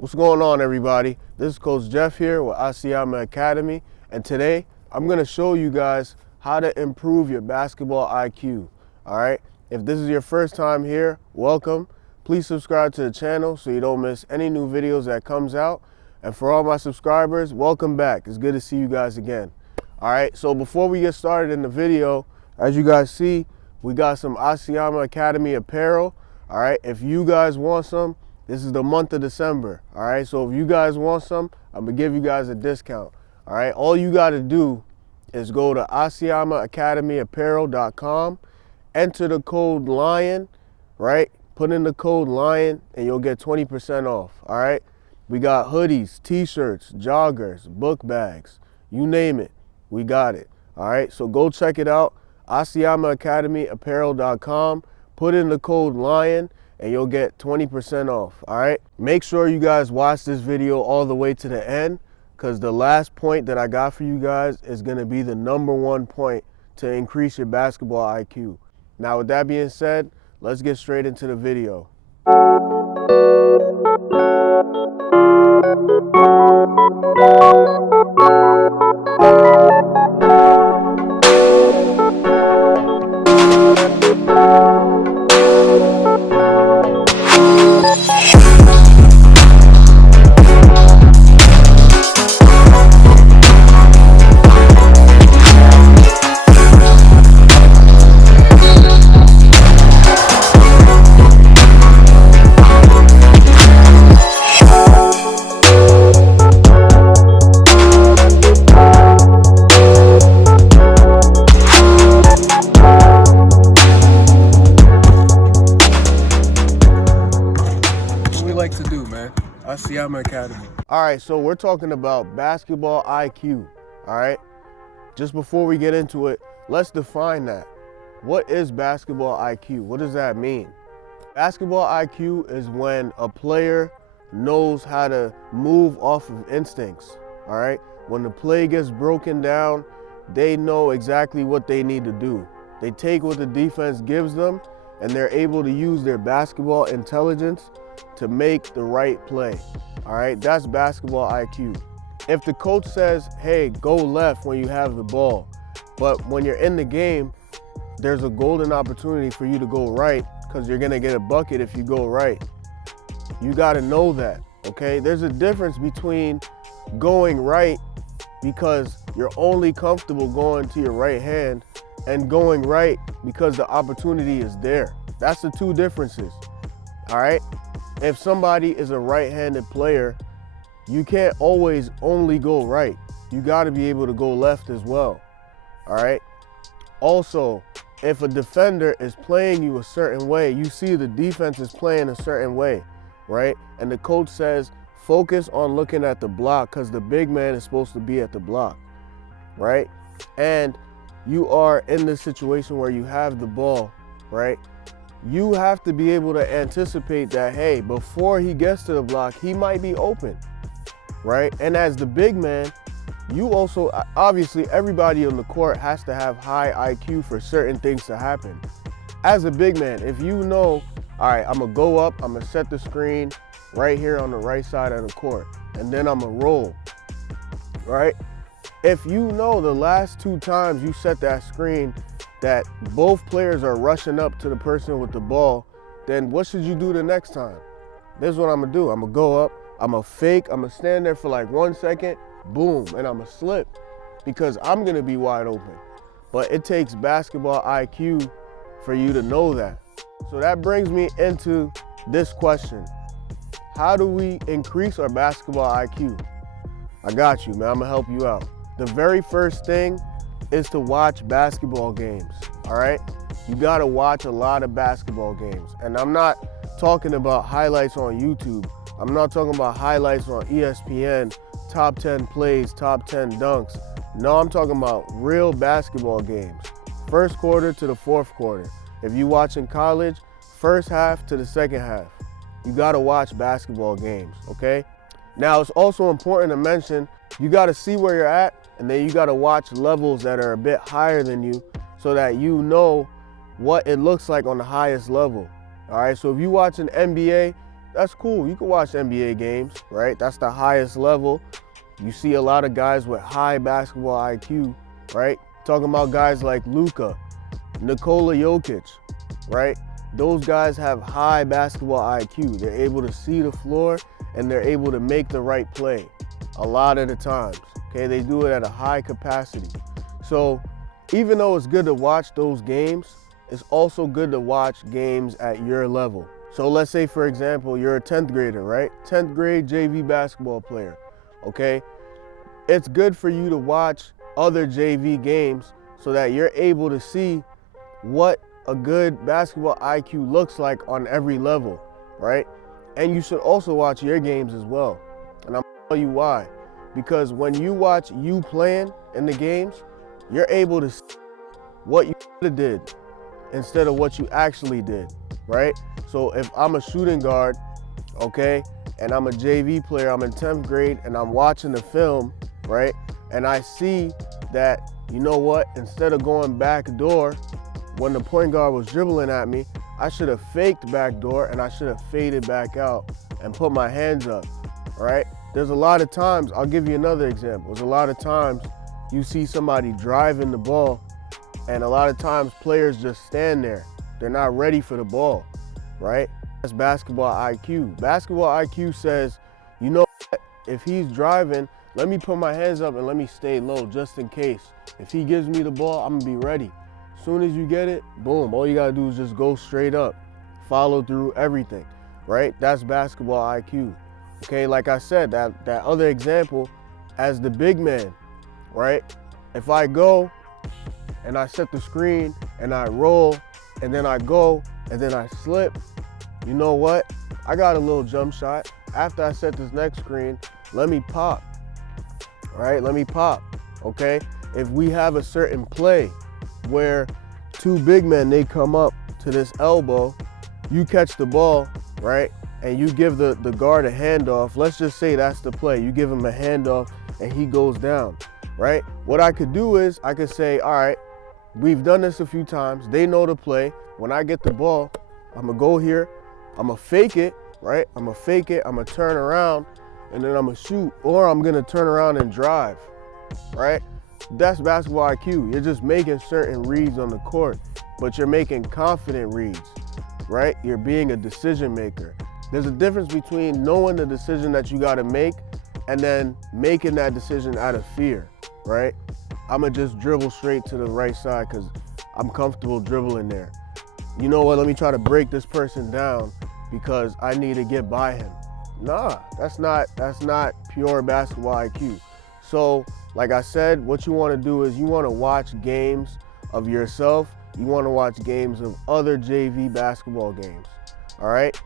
What's going on, everybody? This is Coach Jeff here with Asiamah Academy, and today I'm going to show you guys how to improve your basketball IQ. All right, if this is your first time here, welcome. Please subscribe to the channel so you don't miss any new videos that comes out. And for all my subscribers, welcome back. It's good to see you guys again. All right, so before we get started in the video, as you guys see, we got some Asiamah Academy apparel. All right, if you guys want some, this is the month of December. All right, so if you guys want some, I'm gonna give you guys a discount. All right, all you gotta do is go to asiamahacademyapparel.com, enter the code LION, right? Put in the code LION and you'll get 20% off. All right, we got hoodies, t-shirts, joggers, book bags, you name it, we got it. All right, so go check it out, asiamahacademyapparel.com, put in the code LION and you'll get 20% off. All right, make sure you guys watch this video all the way to the end, because the last point that I got for you guys is going to be the #1 point to increase your basketball IQ. Now with that being said, let's get straight into the video. To do, man. Asiamah Academy. All right, so we're talking about basketball IQ. All right, just before we get into it, let's define that. What is basketball IQ? What does that mean? Basketball IQ is when a player knows how to move off of instincts. All right, when the play gets broken down, they know exactly what they need to do. They take what the defense gives them and they're able to use their basketball intelligence to make the right play. All right, that's basketball IQ. If the coach says, hey, go left when you have the ball, but when you're in the game, there's a golden opportunity for you to go right, because you're gonna get a bucket if you go right. You gotta know that, okay? There's a difference between going right because you're only comfortable going to your right hand and going right because the opportunity is there. That's the two differences, all right? If somebody is a right-handed player, you can't always only go right. You gotta be able to go left as well, all right? Also, if a defender is playing you a certain way, you see the defense is playing a certain way, right? And the coach says, focus on looking at the block because the big man is supposed to be at the block, right? And you are in this situation where you have the ball, right? You have to be able to anticipate that, hey, before he gets to the block, he might be open, right? And as the big man, you also, obviously, everybody on the court has to have high IQ for certain things to happen. As a big man, if you know, all right, I'm gonna go up, I'm gonna set the screen right here on the right side of the court, and then I'm gonna roll, right? If you know the last 2 times you set that screen that both players are rushing up to the person with the ball, then what should you do the next time? This is what I'm gonna do. I'm gonna go up, I'm gonna fake, I'm gonna stand there for like 1 second, boom, and I'm gonna slip because I'm gonna be wide open. But it takes basketball IQ for you to know that. So that brings me into this question. How do we increase our basketball IQ? I got you, man, I'm gonna help you out. The very first thing is to watch basketball games, all right? You gotta watch a lot of basketball games. And I'm not talking about highlights on YouTube. I'm not talking about highlights on ESPN, top 10 plays, top 10 dunks. No, I'm talking about real basketball games. First quarter to the fourth quarter. If you watch in college, first half to the second half. You gotta watch basketball games, okay? Now, it's also important to mention, you gotta see where you're at, and then you gotta watch levels that are a bit higher than you so that you know what it looks like on the highest level. All right, so if you watch an NBA, that's cool. You can watch NBA games, right? That's the highest level. You see a lot of guys with high basketball IQ, right? Talking about guys like Luka, Nikola Jokic, right? Those guys have high basketball IQ. They're able to see the floor and they're able to make the right play a lot of the times, okay? They do it at a high capacity. So even though it's good to watch those games, it's also good to watch games at your level. So let's say, for example, you're a 10th grader, right? 10th grade JV basketball player, okay? It's good for you to watch other JV games so that you're able to see what a good basketball IQ looks like on every level, right? And you should also watch your games as well. And I'm gonna tell you why. Because when you watch you playing in the games, you're able to see what you could have did instead of what you actually did, right? So if I'm a shooting guard, okay, and I'm a JV player, I'm in 10th grade and I'm watching the film, right? And I see that, you know what, instead of going back door when the point guard was dribbling at me, I should have faked back door and I should have faded back out and put my hands up, right? There's a lot of times, I'll give you another example. There's a lot of times you see somebody driving the ball and a lot of times players just stand there. They're not ready for the ball, right? That's basketball IQ. Basketball IQ says, you know what? If he's driving, let me put my hands up and let me stay low just in case. If he gives me the ball, I'm gonna be ready. As soon as you get it, boom, all you gotta do is just go straight up, follow through everything, right? That's basketball IQ. Okay, like I said, that other example, as the big man, right? If I go and I set the screen and I roll and then I go and then I slip, you know what? I got a little jump shot. After I set this next screen, let me pop, right? Let me pop, okay? If we have a certain play where two big men, they come up to this elbow, you catch the ball, right? And you give the guard a handoff. Let's just say that's the play. You give him a handoff and he goes down, right? What I could do is I could say, all right, we've done this a few times. They know the play. When I get the ball, I'm gonna go here, I'm gonna fake it, right? I'm gonna fake it, I'm gonna turn around, and then I'm gonna shoot, or I'm gonna turn around and drive, right? That's basketball IQ. You're just making certain reads on the court, but you're making confident reads, right? You're being a decision maker. There's a difference between knowing the decision that you gotta make and then making that decision out of fear, right? I'm gonna just dribble straight to the right side because I'm comfortable dribbling there. You know what, let me try to break this person down because I need to get by him. Nah, that's not pure basketball IQ. So, like I said, what you wanna do is you wanna watch games of yourself, you wanna watch games of other JV basketball games, all right?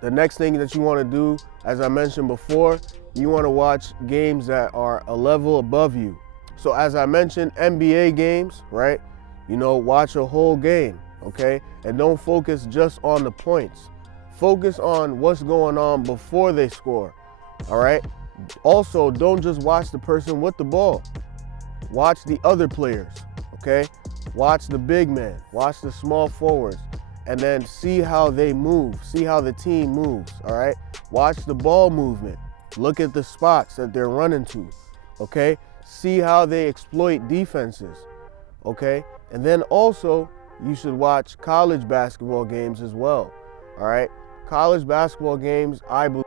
The next thing that you wanna do, as I mentioned before, you wanna watch games that are a level above you. So as I mentioned, NBA games, right? You know, watch a whole game, okay? And don't focus just on the points. Focus on what's going on before they score, all right? Also, don't just watch the person with the ball. Watch the other players, okay? Watch the big man, watch the small forwards, and then see how they move, see how the team moves, all right? Watch the ball movement. Look at the spots that they're running to, okay? See how they exploit defenses, okay? And then also, you should watch college basketball games as well, all right? College basketball games, I believe,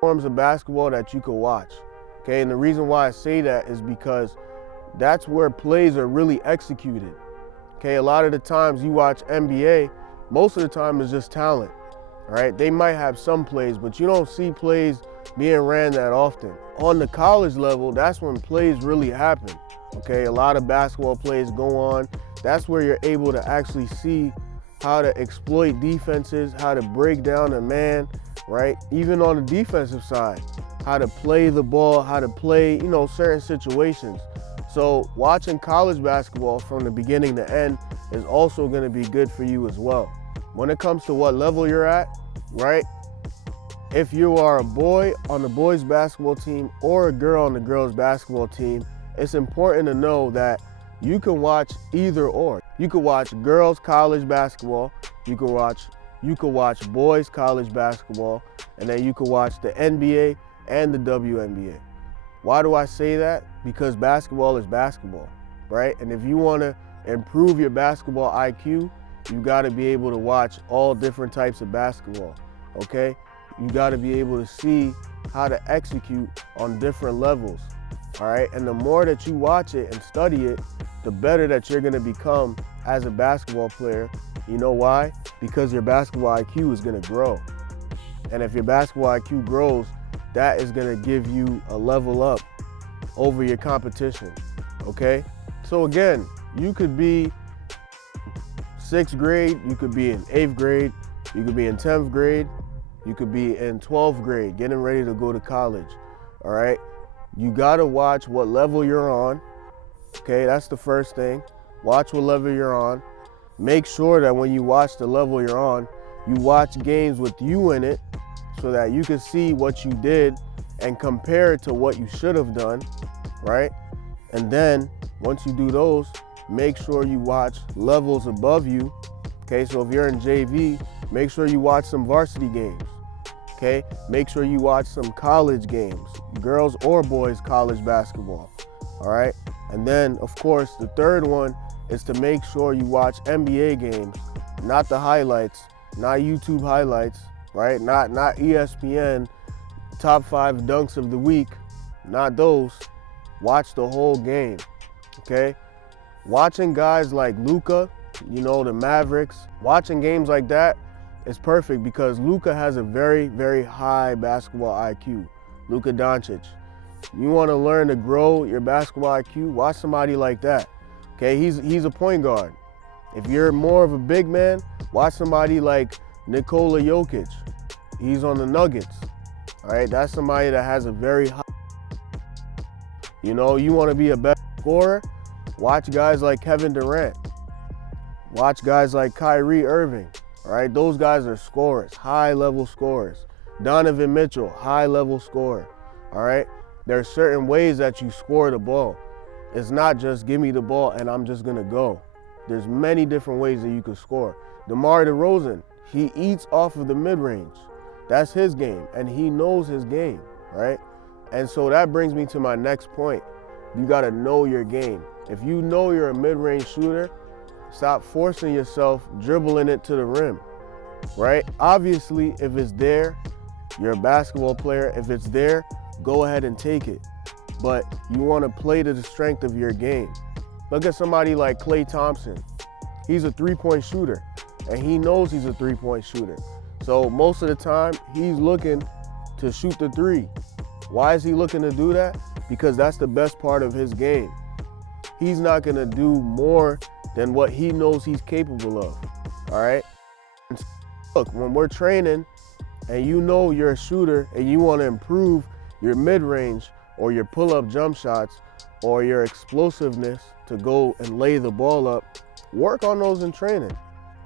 forms of basketball that you can watch, okay? And the reason why I say that is because that's where plays are really executed, okay? A lot of the times you watch NBA, most of the time it's just talent, all right? They might have some plays, but you don't see plays being ran that often. On the college level, that's when plays really happen, okay? A lot of basketball plays go on. That's where you're able to actually see how to exploit defenses, how to break down a man, right? Even on the defensive side, how to play the ball, how to play, you know, certain situations. So watching college basketball from the beginning to end is also gonna be good for you as well. When it comes to what level you're at, right? If you are a boy on the boys basketball team or a girl on the girls basketball team, it's important to know that you can watch either or. You can watch girls college basketball, you can watch you could watch boys college basketball, and then you could watch the NBA and the WNBA. Why do I say that? Because basketball is basketball, right? And if you want to improve your basketball IQ, you got to be able to watch all different types of basketball, okay? You got to be able to see how to execute on different levels, all right? And the more that you watch it and study it, the better that you're going to become as a basketball player. You know why? Because your basketball IQ is going to grow. And if your basketball IQ grows, that is going to give you a level up over your competition, okay? So again, you could be 6th grade, you could be in 8th grade, you could be in 10th grade, you could be in 12th grade, getting ready to go to college, all right? You gotta watch what level you're on, okay? That's the first thing. Watch what level you're on. Make sure that when you watch the level you're on, you watch games with you in it so that you can see what you did and compare it to what you should have done, right? And then once you do those, make sure you watch levels above you, okay? So if you're in JV, make sure you watch some varsity games, okay? Make sure you watch some college games, girls or boys college basketball, all right? And then, of course, the third one is to make sure you watch NBA games, not the highlights, not YouTube highlights, right? Not ESPN, top 5 dunks of the week, not those. Watch the whole game, okay? Watching guys like Luka, you know, the Mavericks, watching games like that is perfect because Luka has a very, very high basketball IQ. Luka Doncic. You want to learn to grow your basketball IQ, watch somebody like that, okay? He's a point guard. If you're more of a big man, watch somebody like Nikola Jokic. He's on the Nuggets, all right? That's somebody that has a very high, you know, you want to be a better scorer, watch guys like Kevin Durant. Watch guys like Kyrie Irving, all right? Those guys are scorers, high-level scorers. Donovan Mitchell, high-level scorer, all right? There are certain ways that you score the ball. It's not just give me the ball and I'm just gonna go. There's many different ways that you can score. DeMar DeRozan, he eats off of the mid-range. That's his game, and he knows his game, right? And so that brings me to my next point. You gotta know your game. If you know you're a mid-range shooter, stop forcing yourself dribbling it to the rim, right? Obviously, if it's there, you're a basketball player. If it's there, go ahead and take it. But you want to play to the strength of your game. Look at somebody like Klay Thompson. He's a three-point shooter, and he knows he's a three-point shooter. So most of the time, he's looking to shoot the three. Why is he looking to do that? Because that's the best part of his game. He's not going to do more than what he knows he's capable of, all right? Look, when we're training and you know you're a shooter and you want to improve your mid-range or your pull-up jump shots or your explosiveness to go and lay the ball up, work on those in training.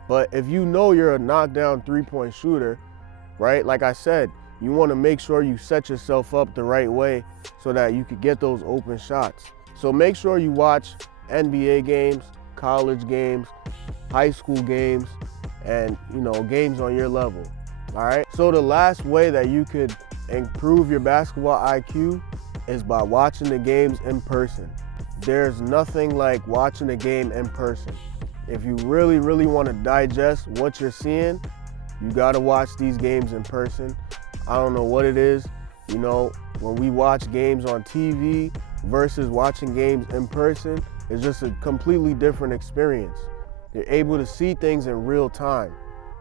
But if you know you're a knockdown three-point shooter, right, like I said, you want to make sure you set yourself up the right way so that you could get those open shots. So make sure you watch NBA games, college games, high school games, and, you know, games on your level, all right? So the last way that you could improve your basketball IQ is by watching the games in person. There's nothing like watching a game in person. If you really, really want to digest what you're seeing, you got to watch these games in person. I don't know what it is, you know, when we watch games on TV versus watching games in person, it's just a completely different experience. You're able to see things in real time.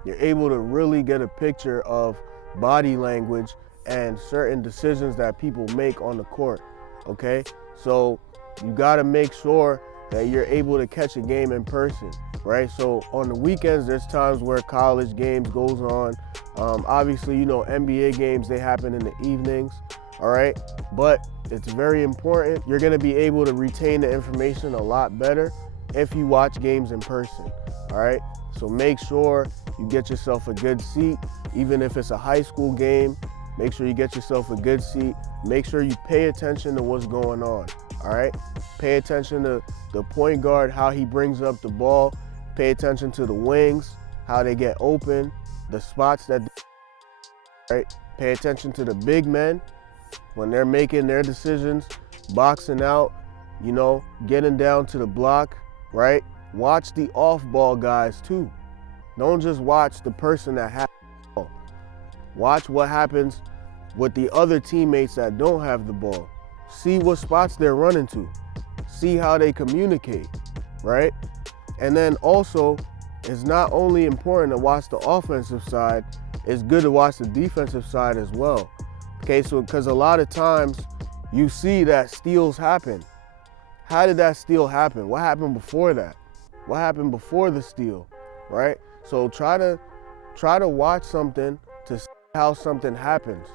You're able to really get a picture of body language and certain decisions that people make on the court, okay? So you gotta make sure that you're able to catch a game in person, right? So on the weekends, there's times where college games goes on. Obviously, you know, NBA games, they happen in the evenings, all right? But it's very important. You're gonna be able to retain the information a lot better if you watch games in person, all right? So make sure you get yourself a good seat, even if it's a high school game. Make sure you get yourself a good seat. Make sure you pay attention to what's going on, all right? Pay attention to the point guard, how he brings up the ball. Pay attention to the wings, how they get open. the spots that, right? Pay attention to the big men when they're making their decisions, boxing out, you know, getting down to the block, right? Watch the off-ball guys too. Don't just watch the person that has the ball. Watch what happens with the other teammates that don't have the ball. See what spots they're running to. See how they communicate, right? And then also, it's not only important to watch the offensive side, it's good to watch the defensive side as well. Okay, so because a lot of times you see that steals happen. How did that steal happen? What happened before that? What happened before the steal, right? So try to watch something to see how something happens.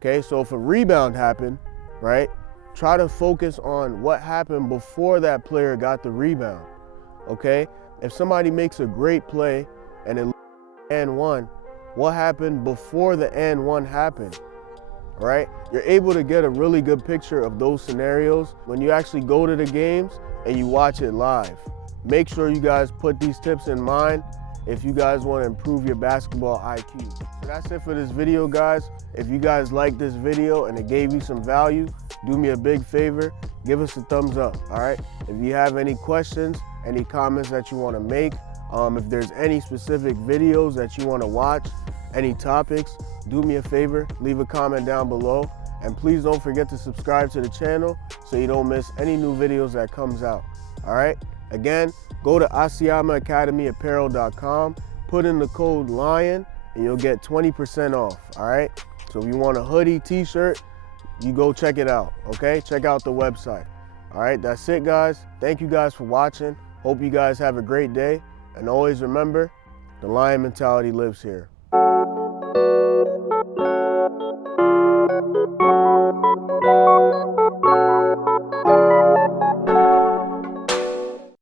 Okay, so if a rebound happened, right? Try to focus on what happened before that player got the rebound. Okay, if somebody makes a great play and it and one, what happened before the and one happened? Right? You're able to get a really good picture of those scenarios when you actually go to the games and you watch it live. Make sure you guys put these tips in mind if you guys want to improve your basketball IQ. So that's it for this video, guys. If you guys like this video and it gave you some value, do me a big favor, give us a thumbs up, all right? If you have any questions, any comments that you want to make, if there's any specific videos that you want to watch, any topics, do me a favor, leave a comment down below, and please don't forget to subscribe to the channel so you don't miss any new videos that comes out, all right? Again, go to asiamahacademyapparel.com, put in the code LION, and you'll get 20% off, all right? So if you want a hoodie, t-shirt, you go check it out, okay? Check out the website. All right, that's it, guys. Thank you guys for watching. Hope you guys have a great day. And always remember, the Lion mentality lives here.